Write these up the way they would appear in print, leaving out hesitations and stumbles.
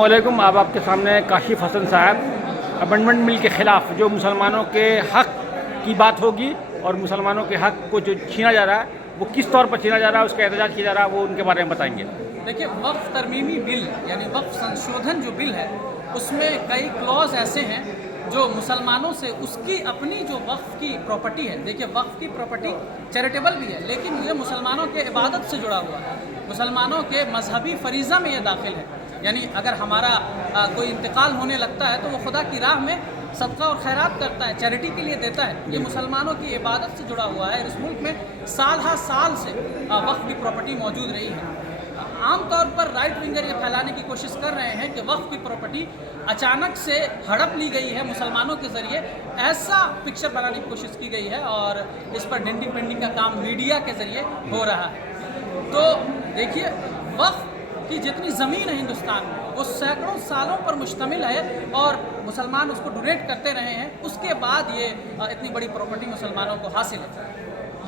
वालेकुम। अब आपके सामने काशिफ हसन साहब अमेंडमेंट बिल के ख़िलाफ़ जो मुसलमानों के हक़ की बात होगी और मुसलमानों के हक़ को जो छीना जा रहा है वो किस तौर पर छीना जा रहा है, उसका एहतजाज किया जा रहा है, वो उनके बारे में बताएंगे। देखिए, वक्फ तरमीमी बिल यानी वक्फ संशोधन जो बिल है उसमें कई क्लॉज ऐसे हैं जो मुसलमानों से उसकी अपनी जो वक्फ की प्रॉपर्टी है। देखिए, वक्फ की प्रॉपर्टी चैरिटेबल भी है, लेकिन ये मुसलमानों के इबादत से जुड़ा हुआ है, मुसलमानों के मजहबी फरीज़ा में ये दाखिल है। यानी अगर हमारा कोई इंतकाल होने लगता है तो वो खुदा की राह में सदका और खैरात करता है, चैरिटी के लिए देता है। ये मुसलमानों की इबादत से जुड़ा हुआ है। इस मुल्क में साल हर साल से वक्फ की प्रॉपर्टी मौजूद रही है। आम तौर पर राइट विंगर ये फैलाने की कोशिश कर रहे हैं कि वक्फ की प्रॉपर्टी अचानक से हड़प ली गई है मुसलमानों के ज़रिए, ऐसा पिक्चर बनाने की कोशिश की गई है और इस पर डेंटिंग पेंटिंग का काम मीडिया के ज़रिए हो रहा है। तो देखिए, वक्फ की जितनी ज़मीन है हिंदुस्तान में वो सैकड़ों सालों पर मुश्तमिल है और मुसलमान उसको डोनेट करते रहे हैं। उसके बाद ये इतनी बड़ी प्रॉपर्टी मुसलमानों को हासिल है।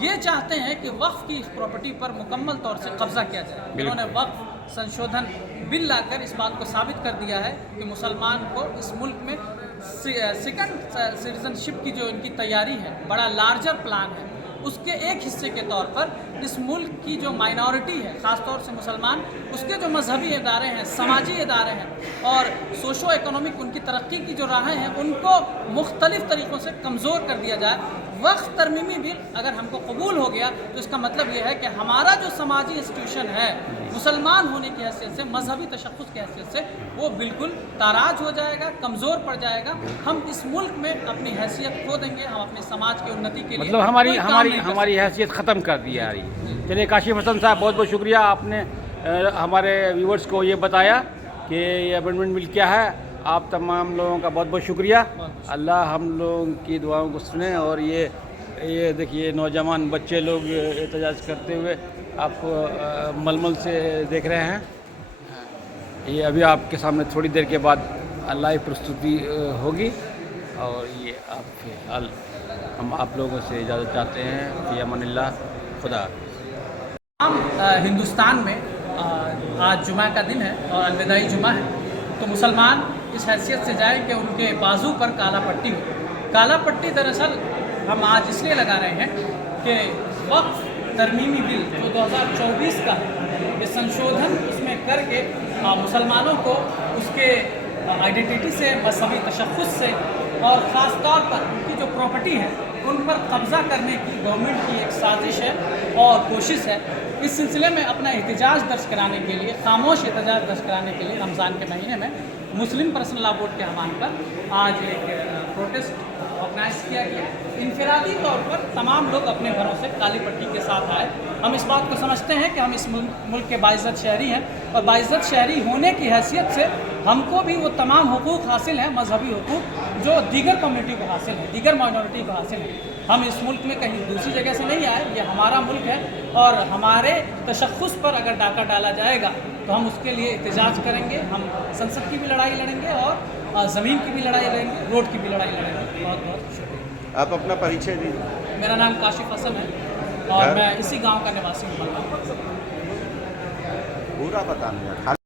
ये चाहते हैं कि वक्फ की इस प्रॉपर्टी पर मुकम्मल तौर से कब्ज़ा किया जाए। इन्होंने वक्फ संशोधन बिल लाकर इस बात को साबित कर दिया है कि मुसलमान को इस मुल्क में सेकंड सिटीजनशिप की जो इनकी तैयारी है, बड़ा लार्जर प्लान है, उसके एक हिस्से के तौर पर इस मुल्क की जो माइनॉरिटी है, ख़ास तौर से मुसलमान, उसके जो मजहबी इदारे हैं, समाजी इदारे हैं और सोशो इकोनॉमिक उनकी तरक्की की जो राहें हैं, उनको मुख्तलिफ़ तरीक़ों से कमज़ोर कर दिया जाए। वक्फ तरमीमी बिल अगर हमको कबूल हो गया तो इसका मतलब ये है कि हमारा जो समाजी इंस्टीट्यूशन है, मुसलमान होने की हैसियत से, मजहबी तशख़्ख़ुस की हैसियत से, वो बिल्कुल ताराज हो जाएगा, कमज़ोर पड़ जाएगा। हम इस मुल्क में अपनी हैसियत खो देंगे, हम अपने समाज की उन्नति के लिए मतलब हमारी हैसियत ख़त्म कर दी जा रही है। चलिए काशिफ हसन साहब, बहुत बहुत शुक्रिया, आपने हमारे व्यूवर्स को ये बताया कि ये अमेंडमेंट बिल क्या है। आप तमाम लोगों का बहुत बहुत शुक्रिया। अल्लाह हम लोगों की दुआओं को सुने। और ये देखिए, नौजवान बच्चे लोग एहतजाज करते हुए आपको मलमल से देख रहे हैं। ये अभी आपके सामने थोड़ी देर के बाद लाइव प्रस्तुति होगी और ये हम आप लोगों से इजाज़त चाहते हैं। फ़ी अमानिल्लाह, खुदा। हिंदुस्तान में आज जुमा का दिन है और अलविदाई जुमा है, तो मुसलमान इस हैसियत से जाए कि उनके बाजू पर काला पट्टी हो। काला पट्टी दरअसल हम आज इसलिए लगा रहे हैं कि वक्फ तरमीमी बिल जो 2024 का है, ये संशोधन उसमें करके मुसलमानों को उसके आइडेंटिटी से, मजहबी तशख़्ख़ुस से और ख़ास तौर पर उनकी जो प्रॉपर्टी है उन पर कब्ज़ा करने की गवर्नमेंट की एक साजिश है और कोशिश है। इस सिलसिले में अपना एहतजाज दर्ज कराने के लिए, खामोश एहतजाज दर्ज कराने के लिए रमज़ान के महीने में मुस्लिम पर्सनल लॉ बोर्ड के आह्वान पर आज एक प्रोटेस्ट ऑर्गेनाइज किया गया। इनफरादी तौर पर तमाम लोग अपने घरों से काली पट्टी के साथ आए। हम इस बात को समझते हैं कि हम इस मुल्क के बाइज़्ज़त शहरी हैं और बाइज़्ज़त शहरी होने की हैसियत से हमको भी वो तमाम हुकूक़ हासिल हैं, मजहबी हुकूक़, जो दीगर कम्युनिटी को हासिल है, दीगर माइनॉरिटी को हासिल है। हम इस मुल्क में कहीं दूसरी जगह से नहीं आए, ये हमारा मुल्क है और हमारे तशख़्ख़ुस पर अगर डाका डाला जाएगा तो हम उसके लिए एहतजाज करेंगे। हम संसद की भी लड़ाई लड़ेंगे और ज़मीन की भी लड़ाई लड़ेंगे, रोड की भी लड़ाई लड़ेंगे। बहुत बहुत शुक्रिया। आप अपना परिचय दीजिए। मेरा नाम काशिफ हसन है और मैं इसी गाँव का निवासी हूँ। पूरा बताना है।